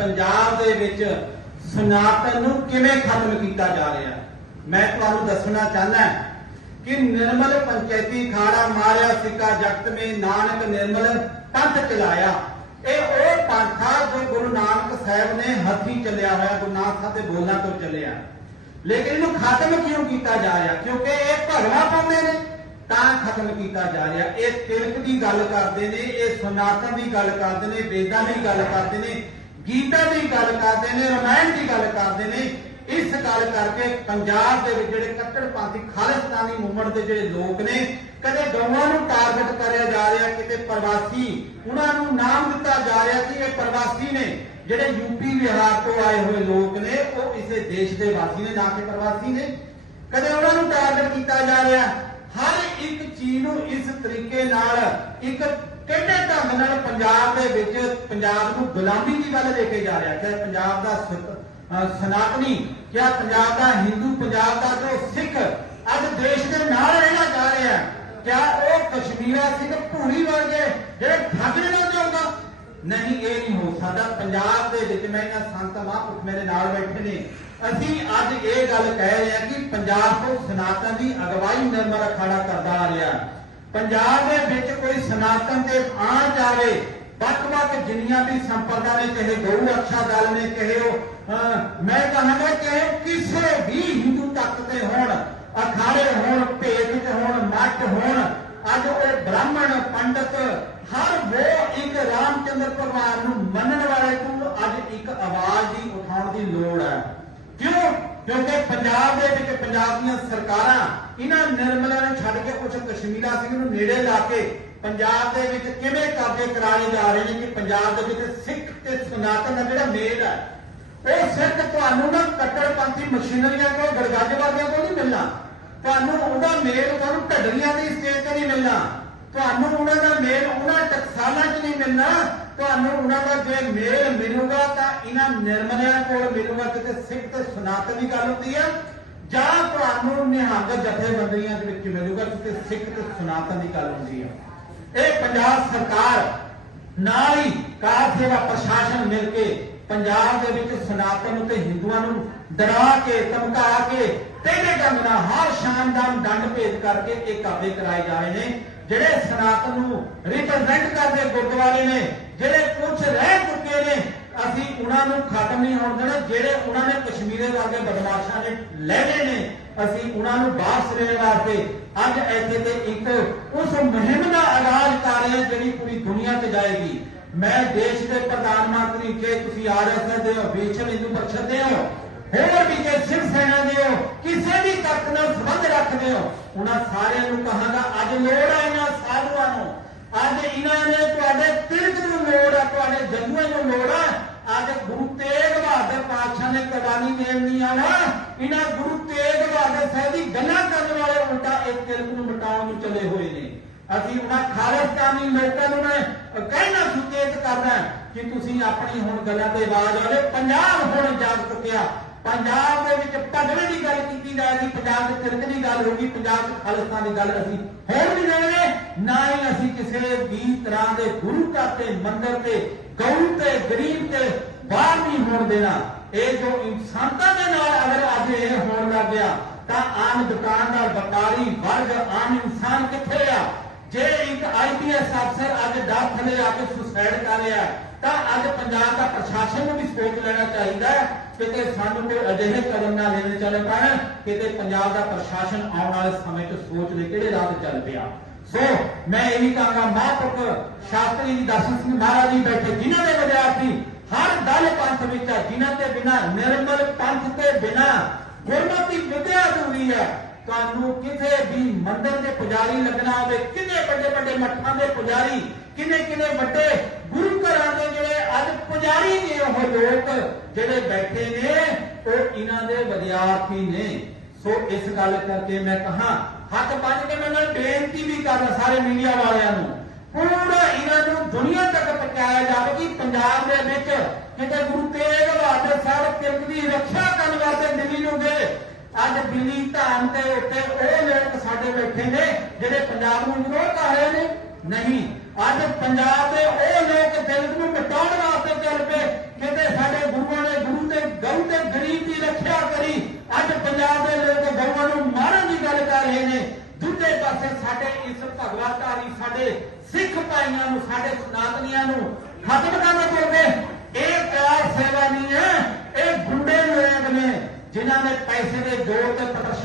ਪੰਜਾਬ ਦੇ ਵਿੱਚ ਸਨਾਤਨ ਨੂੰ ਕਿਵੇਂ ਖਤਮ ਕੀਤਾ ਜਾ ਰਿਹਾ? ਮੈਂ ਤੁਹਾਨੂੰ ਦੱਸਣਾ ਚਾਹਨਾ ਕਿ ਨਿਰਮਲ ਪੰਚਾਇਤੀ ਖਾੜਾ ਮਾਰਿਆ ਸਿੱਕਾ ਜਗਤ ਮੇ ਨਾਨਕ ਨਿਰਮਲ ਪੰਥ ਚਲਾਇਆ। ਇਹ ਉਹ ਪੰਥ ਆ ਜੋ ਗੁਰੂ ਨਾਨਕ ਸਾਹਿਬ ਨੇ ਹੱਥੀ ਚੱਲਿਆ ਹੋਇਆ, ਗੁਰੂ ਨਾਨਕ ਸਾਹਿਬ ਦੇ ਬੋਲਾਂ ਤੋਂ ਚੱਲਿਆ। ਲੇਕਿਨ ਇਹਨੂੰ ਖਤਮ ਕਿਉਂ ਕੀਤਾ ਜਾ ਰਿਹਾ? ਕਿਉਂਕਿ ਇਹ ਭਗਵਾ ਪਾਉਂਦੇ ਨੇ, ਤਾਂ ਖਤਮ ਕੀਤਾ ਜਾ ਰਿਹਾ। ਇਹ ਤਿਲਕ ਦੀ ਗੱਲ ਕਰਦੇ ਨੇ, ਇਹ ਸਨਾਤਨ ਦੀ ਗੱਲ ਕਰਦੇ ਨੇ, ਵੇਦਾਂ ਦੀ ਗੱਲ ਕਰਦੇ ਨੇ ਗੀਤਾ ਦੀ ਗੱਲ ਕਰਦੇ ਨੇ, ਰਮਾਇਣ ਦੀ ਗੱਲ ਕਰਦੇ ਨੇ, ਇਸ ਗੱਲ ਕਰਕੇ ਪੰਜਾਬ ਦੇ ਵਿੱਚ ਜਿਹੜੇ ਕੱਟੜਪੰਥੀ ਖਾਲਿਸਤਾਨੀ ਮੂਵਮੈਂਟ ਦੇ ਜਿਹੜੇ ਲੋਕ ਨੇ, ਕਦੇ ਗਊਆਂ ਨੂੰ ਟਾਰਗੇਟ ਕਰਿਆ ਜਾ ਰਿਹਾ, ਕਿਤੇ ਪ੍ਰਵਾਸੀ, ਉਹਨਾਂ ਨੂੰ ਨਾਮ ਦਿੱਤਾ ਜਾ ਰਿਹਾ ਕਿ ਇਹ ਪ੍ਰਵਾਸੀ ਨੇ, ਜਿਹੜੇ ਯੂਪੀ ਬਿਹਾਰ ਤੋਂ ਆਏ ਹੋਏ ਲੋਕ ਨੇ, ਉਹ ਇਸੇ ਦੇਸ਼ ਦੇ ਵਾਸੀ ਨੇ, ਨਾ ਕਿ ਪ੍ਰਵਾਸੀ ਨੇ। ਕਦੇ ਉਹਨਾਂ ਨੂੰ ਟਾਰਗੇਟ ਕੀਤਾ ਜਾ ਰਿਹਾ। ਹਰ ਇੱਕ ਚੀਜ਼ ਨੂੰ ਇਸ ਤਰੀਕੇ ਨਾਲ ਇੱਕ ਕਿਹੜੇ ਢੰਗ ਨਾਲ ਪੰਜਾਬ ਦੇ ਵਿੱਚ ਪੰਜਾਬ ਨੂੰ ਗੁਲਾਮੀ ਦੀ ਗੱਲ ਲੈ ਕੇ ਜਾ ਰਿਹਾ? ਕਿ ਪੰਜਾਬ ਦਾ ਸਨਾਤਨੀ ਕਿਆ ਪੰਜਾਬ ਦਾ ਹਿੰਦੂ, ਪੰਜਾਬ ਦਾ ਜੋ ਸਿੱਖ, ਅੱਜ ਦੇਸ਼ ਦੇ ਨਾਲ ਰਹਿਣਾ ਜਾ ਰਿਹਾ ਕਿਆ ਉਹ ਕਸ਼ਮੀਰਾ ਸਿੱਖ ਭੂਰੀ ਵਰਗੇ ਜਿਹੜੇ ਠੱਗ ਲੈਣਾ ਚਾਹੁੰਦਾ ਨਹੀਂ, ਇਹ ਨਹੀਂ ਹੋ ਸਕਦਾ। ਪੰਜਾਬ ਦੇ ਵਿੱਚ ਮੈਂ ਇਹਨਾਂ ਸੰਤ ਮਹਾਂਪੁਰਖ ਮੇਰੇ ਨਾਲ ਬੈਠੇ ਨੇ। ਅਸੀਂ ਅੱਜ ਇਹ ਗੱਲ ਕਹਿ ਰਹੇ ਹਾਂ ਕਿ ਪੰਜਾਬ ਤੋਂ ਸਨਾਤਨ ਦੀ ਅਗਵਾਈ ਨਿਰਮਲ ਅਖਾੜਾ ਕਰਦਾ ਆ ਰਿਹਾ। ਪੰਜਾਬ ਦੇ ਵਿੱਚ ਕੋਈ ਸਨਾਤਨ ਤੇ ਆ ਜਾਵੇ, ਵੱਖ-ਵੱਖ ਜਿੰਨੀਆਂ ਵੀ ਸੰਪਰਦਾ ਨੇ, ਚਾਹੇ ਗਊ ਰਕਸ਼ਾ ਦਲ ਨੇ, ਚਾਹੇ ਉਹ ਮੈਂ ਕਹਾਂਗਾ ਕਿ ਕਿਸੇ ਵੀ ਹਿੰਦੂ ਤੱਕ ਤੇ ਹੋਣ, ਅਖਾੜੇ ਹੋਣ, ਭੇਦ ਚ ਹੋਣ ਮੱਠ ਹੋਣ, ਅੱਜ ਉਹ ਬ੍ਰਾਹਮਣ, ਪੰਡਤ, ਹਰ ਉਹ ਇੱਕ ਰਾਮਚੰਦਰ ਭਗਵਾਨ ਨੂੰ ਮੰਨਣ ਵਾਲੇ ਨੂੰ ਅੱਜ ਇੱਕ ਆਵਾਜ਼ ਦੀ ਉਠਾਉਣ ਦੀ ਲੋੜ ਹੈ। ਕਿਉਂਕਿ ਪੰਜਾਬ ਦੇ ਵਿੱਚ ਪੰਜਾਬ ਦੀਆਂ ਸਰਕਾਰਾਂ, ਇਹਨਾਂ ਨਿਰਮਲਾਂ ਨੂੰ ਛੱਡ ਕੇ ਕੁਝ ਕਸ਼ਮੀਰਾ ਸਿੰਘ ਨੂੰ ਨੇੜੇ ਲਾ ਕੇ ਪੰਜਾਬ ਦੇ ਵਿੱਚ ਕਿਵੇਂ ਕਬਜ਼ੇ ਕਰਾਏ ਜਾ ਰਹੇ ਨੇ ਕਿ ਪੰਜਾਬ ਦੇ ਵਿੱਚ ਸਿੱਖ ਤੇ ਸਨਾਤਨ ਦਾ ਜਿਹੜਾ ਮੇਲ ਹੈ, ਉਹ ਸਿੱਖ ਤੁਹਾਨੂੰ ਨਾ ਕੱਟੜਪੰਥੀ ਮਸ਼ੀਨਰੀਆਂ ਕੋਲ, ਗੜਗੱਜਵਾਦੀਆਂ ਕੋਲ ਨਹੀਂ ਮਿਲਣਾ। ਤੁਹਾਨੂੰ ਉਹਦਾ ਮੇਲ ਤੁਹਾਨੂੰ ਢੱਡਰੀਆਂ ਦੀ ਸਟੇਜ ਤੇ ਨਹੀਂ ਮਿਲਣਾ। ਤੁਹਾਨੂੰ ਉਹਨਾਂ ਦਾ ਮੇਲ 'ਚ ਨਹੀਂ ਮਿਲਣਾ, ਤੁਹਾਨੂੰ ਉਹਨਾਂ ਦਾ ਜੇ ਮੇਲ ਮਿਲੂਗਾ ਤਾਂ ਇਹਨਾਂ ਨਿਰਮਲਿਆਂ ਕੋਲ ਮਿਲੂਗਾ ਕਿਤੇ ਸਿੱਖ ਤੇ ਸਨਾਤਨ ਦੀ ਗੱਲ ਹੁੰਦੀ ਆ। ਜਾਂ ਤੁਹਾਨੂੰ ਨਿਹੰਗ ਜਥੇਬੰਦੀਆਂ ਦੇ ਵਿੱਚ ਮਿਲੂਗਾ ਕਿਤੇ ਸਿੱਖ ਤੇ ਸਨਾਤਨ ਦੀ ਗੱਲ ਹੁੰਦੀ ਆ। ਇਹ ਪੰਜਾਬ ਸਰਕਾਰ ਨਾਲ ਹੀ ਕਾਰ ਸੇਵਾ ਪ੍ਰਸ਼ਾਸਨ ਮਿਲ ਕੇ ਪੰਜਾਬ ਦੇ ਵਿੱਚ ਸਨਾਤਨ ਤੇ ਹਿੰਦੂਆਂ ਨੂੰ ਡਰਾ ਕੇ, ਧਮਕਾ ਕੇ, ਤੇਰੇ ਢੰਗ ਨਾਲ ਹਰ ਸ਼ਾਨਦਾਰ ਦੰਡ ਭੇਦ ਕਰਕੇ ਇਹ ਕਾਬੇ ਕਰਾਏ ਜਾ ਰਹੇ ਨੇ। ਜਿਹੜੇ ਸਨਾਤਨ ਨੂੰ ਰਿਪਰੈਜ਼ੈਂਟ ਕਰਦੇ ਗੁਰਦੁਆਰੇ ਨੇ, ਜਿਹੜੇ ਕੁਝ ਰਹਿ ਚੁੱਕੇ ਨੇ, ਅਸੀਂ ਉਹਨਾਂ ਨੂੰ ਖਤਮ ਨਹੀਂ ਹੋਣ ਦੇਣਾ। ਜਿਹੜੇ ਉਹਨਾਂ ਨੇ ਕਸ਼ਮੀਰੇ ਵਰਗੇ ਬਦਮਾਸ਼ਾਂ ਨੇ ਲੈ ਗਏ ਨੇ, ਅਸੀਂ ਉਹਨਾਂ ਨੂੰ ਵਾਪਸ ਲੈਣ ਵਾਸਤੇ ਅੱਜ ਇੱਥੇ ਤੇ ਇੱਕ ਉਸ ਮੁਹਿੰਮ ਦਾ ਆਗਾਜ਼ ਕਰ ਰਹੇ ਜਿਹੜੀ ਪੂਰੀ ਦੁਨੀਆ ਤੇ ਜਾਏਗੀ। ਮੈਂ ਦੇਸ਼ ਦੇ ਪ੍ਰਧਾਨ ਮੰਤਰੀ ਜੇ ਤੁਸੀਂ ਆਰਐਸਐਸ ਦੇ ਹੋ ਵਿਸ਼ਵ ਹਿੰਦੂ ਪਰਿਸ਼ਦ ਦੇ ਹੋ ਹੋਰ ਵੀ ਜੇ ਸਿੱਖ ਸੈਨਾ ਦੇ ਹੋ ਕਿਸੇ ਵੀ ਤਰਕ ਨਾਲ ਸੰਬੰਧ ਰੱਖਦੇ ਹੋ ਉਹਨਾਂ ਸਾਰਿਆਂ ਨੂੰ ਕਹਾਂਗਾ, ਅੱਜ ਲੋੜ ਹੈ ਇਹਨਾਂ ਸਾਧੂਆਂ ਨੂੰ। ਅੱਜ ਇਹਨਾਂ ਨੇ ਤੁਹਾਡੇ ਤਿਲਕ ਨੂੰ ਲੋੜ ਹੈ ਤੁਹਾਡੇ ਜੰਗੂਆਂ ਨੂੰ ਲੋੜ ਹੈ ਅੱਜ ਗੁਰੂ ਤੇਗ ਬਹਾਦਰ ਪਾਤਸ਼ਾਹ ਨੇ ਕੁਰਬਾਨੀ ਦੇਣ ਆਣਾ ਇਹਨਾਂ ਗੁਰੂ ਤੇਗ ਬਹਾਦਰ ਸਾਹਿਬ ਦੀ ਗੱਲਾਂ ਕਰਨ ਵਾਲੇ ਉਲਟਾ ਇਹ ਤਿਲਕ ਨੂੰ ਮਿਟਾਉਣ ਨੂੰ ਚਲੇ ਹੋਏ ਨੇ। ਅਸੀਂ ਉਹਨਾਂ ਖਾਲਿਸਤਾਨੀ ਲੋਕਾਂ ਨੂੰ ਮੈਂ ਕਹਿਣਾ ਸੁਚੇਤ ਕਰਦਾ ਕਿ ਤੁਸੀਂ ਆਪਣੀ ਹੁਣ ਗੱਲਾਂ ਤੇ ਆਵਾਜ਼ ਆਵੇ ਪੰਜਾਬ ਹੁਣ ਜਾਗ ਚੁੱਕਿਆ ਪੰਜਾਬ ਦੇ ਵਿੱਚ ਪਗੜੇ ਦੀ ਗੱਲ ਕੀਤੀ ਜਾ ਰਹੀ, ਪੰਜਾਬ ਦੇ ਤਿਰਕ ਦੀ ਗੱਲ ਹੋ ਗਈ, ਪੰਜਾਬ ਦੇ ਖਾਲਿਸਤਾਨ ਦੀ ਗੱਲ ਅਸੀਂ ਹੋਰ ਵੀ ਲੈਣੇ ਨਾ ਹੀ ਅਸੀਂ ਕਿਸੇ ਵੀ ਤਰ੍ਹਾਂ ਦੇ ਗੁਰੂ ਘਰ ਤੇ ਮੰਦਰ ਤੇ, ਗਊ ਤੇ, ਗਰੀਬ ਤੇ ਬਾਹਰ ਨਹੀਂ ਹੋਣ ਦੇਣਾ। ਇਹ ਜੋ ਇਨਸਾਨਾਂ ਦੇ ਨਾਲ ਅਗਰ ਅੱਜ ਇਹ ਹੋਣ ਲੱਗ ਗਿਆ, ਤਾਂ ਆਮ ਦੁਕਾਨਦਾਰ ਵਪਾਰੀ ਵਰਗ, ਆਮ ਇਨਸਾਨ ਕਿੱਥੇ ਆ? ਜੇ ਇੱਕ ਆਈਪੀਐਸ ਅਫਸਰ ਅੱਜ ਡਰ ਥੱਲੇ ਆ ਕੇ ਸੁਸਾਇਡ ਕਰ ਰਿਹਾ ਤਾਂ ਅੱਜ ਪੰਜਾਬ ਦਾ ਪ੍ਰਸ਼ਾਸਨ ਨੂੰ ਵੀ ਸੋਚ ਲੈਣਾ ਚਾਹੀਦਾ ਹੈ ਕਿਤੇ ਸਾਨੂੰ ਕੋਈ ਅਜਿਹੇ ਕਦਮ ਨਾ ਲੈਣੇ ਚੱਲ ਪੈਣ ਕਿਤੇ ਪੰਜਾਬ ਦਾ ਪ੍ਰਸ਼ਾਸਨ ਆਉਣ ਵਾਲੇ ਸਮੇਂ 'ਚ ਸੋਚ ਲੈ ਕਿਹੜੇ ਰਾਹ ਤੇ ਚੱਲ ਪਿਆ। ਸੋ, ਮੈਂ ਇਹ ਵੀ ਕਹਾਂਗਾ, ਮਹਾਂਪੁਰਖ ਸ਼ਾਸਤਰੀ ਜੀ ਦਰਸ਼ਨ ਸਿੰਘ ਮਹਾਰਾਜ ਜੀ ਬੈਠੇ, ਜਿਨ੍ਹਾਂ ਦੇ ਵਿਦਿਆਰਥੀ ਹਰ ਦਲ ਪੰਥ ਵਿੱਚ ਆ, ਜਿਨ੍ਹਾਂ ਤੇ ਬਿਨਾ, ਨਿਰਮਲ ਪੰਥ ਤੇ ਬਿਨਾ ਗੁਰਮਤਿ ਵਿਦਿਆ ਜ਼ਰੂਰੀ ਹੈ, ਤੁਹਾਨੂੰ ਕਿਤੇ ਵੀ ਮੰਦਰ ਦੇ ਪੁਜਾਰੀ ਲੱਗਣਾ ਹੋਵੇ, ਕਿੰਨੇ ਵੱਡੇ ਵੱਡੇ ਮੱਠਾਂ ਦੇ ਪੁਜਾਰੀ ਕਿੰਨੇ ਕਿੰਨੇ ਵੱਡੇ ਗੁਰੂ ਘਰਾਂ ਦੇ ਜਿਹੜੇ ਅੱਜ ਪੁਜਾਰੀ ਨੇ ਉਹ ਲੋਕ ਜਿਹੜੇ ਬੈਠੇ ਨੇ, ਉਹ ਇਹਨਾਂ ਦੇ ਵਿਦਿਆਰਥੀ ਨੇ। ਸੋ ਇਸ ਗੱਲ ਕਰਕੇ ਮੈਂ ਕਹਾ, ਹੱਥ ਬੰਨ ਕੇ ਮੈਂ ਨਾਲ ਬੇਨਤੀ ਵੀ ਕਰਦਾ ਸਾਰੇ ਮੀਡੀਆ ਵਾਲਿਆਂ ਨੂੰ। ਪੂਰਾ ਇਹਨਾਂ ਨੂੰ ਦੁਨੀਆ ਤੱਕ ਪਹੁੰਚਾਇਆ ਜਾਵੇ ਕਿ ਪੰਜਾਬ ਦੇ ਵਿੱਚ ਕਿਤੇ ਗੁਰੂ ਤੇਗ ਬਹਾਦਰ ਸਾਹਿਬ ਕਿਰਤ ਦੀ ਰੱਖਿਆ ਕਰਨ ਵਾਸਤੇ ਦਿੱਲੀ ਨੂੰ ਗਏ, ਅੱਜ ਦਿੱਲੀ ਧਾਮ ਦੇ ਉੱਤੇ ਉਹ ਲੋਕ ਸਾਡੇ ਬੈਠੇ ਨੇ ਜਿਹੜੇ ਪੰਜਾਬ ਨੂੰ ਵਿਰੋਧ ਕਰ ਰਹੇ ਨੇ। ਨਹੀਂ ਅੱਜ ਪੰਜਾਬ ਦੇ ਉਹ ਲੋਕ ਦਿਲ ਨੂੰ ਮਿਟਾਉਣ ਵਾਸਤੇ ਚੱਲ ਪਏ, ਕਹਿੰਦੇ ਸਾਡੇ ਗੁਰੂਆਂ ਨੇ ਗੁਰੂ ਤੇ ਗਊ ਤੇ ਗਰੀਬ ਦੀ ਰੱਖਿਆ ਕਰੀ। ਅੱਜ ਪੰਜਾਬ ਦੇ ਲੋਕ ਗਊਆਂ ਨੂੰ ਮਾਰਨ ਦੀ ਗੱਲ ਕਰ ਰਹੇ ਨੇ। ਦੂਜੇ ਪਾਸੇ ਸਾਡੇ ਇਸ ਭਗਵਾਨਤਾਰੀ ਸਾਡੇ ਸਿੱਖ ਭਾਈਆਂ ਨੂੰ, ਸਾਡੇ ਸਨਾਤਨੀਆਂ ਨੂੰ ਖਤਮ ਕਰਨਾ ਚਾਹੁੰਦੇ ਇਹ ਕਾਰ ਸੇਵਾ ਨਹੀਂ ਹੈ, ਇਹ ਗੁੰਡੇ ਲੋਕ ਨੇ, ਜਿਨ੍ਹਾਂ ਨੇ ਪੈਸੇ ਦੇ ਜ਼ੋਰ ਤੇ